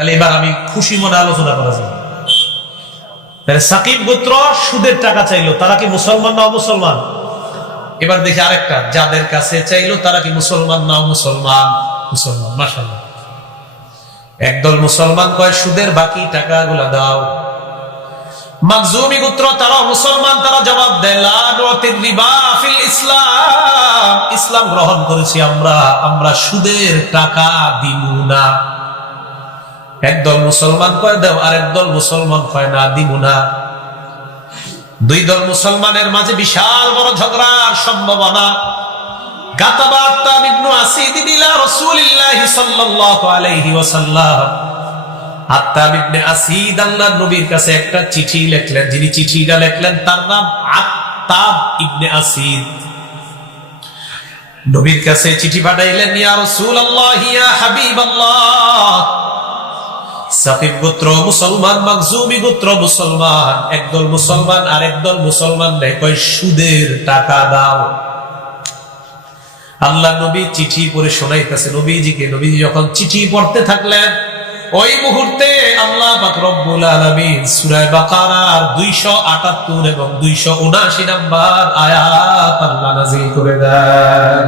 তাহলে এবার আমি খুশি মনে আলোচনা করা যাবে। তাহলে সাকিব গোত্র সুদের টাকা চাইলো, তারা কি মুসলমান না অমুসলমান? এবার দেখি আরেকটা, যাদের কাছে চাইলো তারা কি মুসলমান না মুসলমান? মুসলমান, মাশাআল্লাহ। একদল মুসলমান কয় সুদের বাকি টাকাগুলা দাও। মাখজুমি গোত্র তারা মুসলমান, তারা জবাব দেয় লা নুতির রিবা ফিল ইসলাম, ইসলাম গ্রহণ করেছি আমরা সুদের টাকা দিব না। একদল মুসলমান কয় দাও, আর একদল মুসলমান কয় না, দিব না। দুই দল মুসলমানের মাঝে বিশাল বড় ঝগড়ার সম্ভাবনা। কাতাবা আত্তাব ইবনে আসিদ ইলা রাসূলিল্লাহি সাল্লাল্লাহু আলাইহি ওয়াসাল্লাম, আত্তাব ইবনে আসিদ আল্লাহর নবীর কাছে একটা চিঠি লিখলেন। যিনি চিঠিটা লিখলেন তার নাম আত্তাব ইবনে আসিদ। নবীর কাছে চিঠি পাঠাইলেন, ইয়া রাসূলুল্লাহ, ইয়া হাবিবাল্লাহ, সাকিব গোত্র মুসলমান, মাখজুমি গোত্র মুসলমান, একদল মুসলমান আর একদল মুসলমান নেই, কয় সুদের টাকা দাও। আল্লাহ নবী চিঠি পড়ে শোনাইতেছে নবীজিকে। নবীজি যখন চিঠি পড়তে থাকলেন, ওই মুহূর্তে আল্লাহ পাক রব্বুল আলামিন সূরা বাকারার 278 এবং 279 নম্বর আয়াত আল্লাহ নাযিল করে দেন।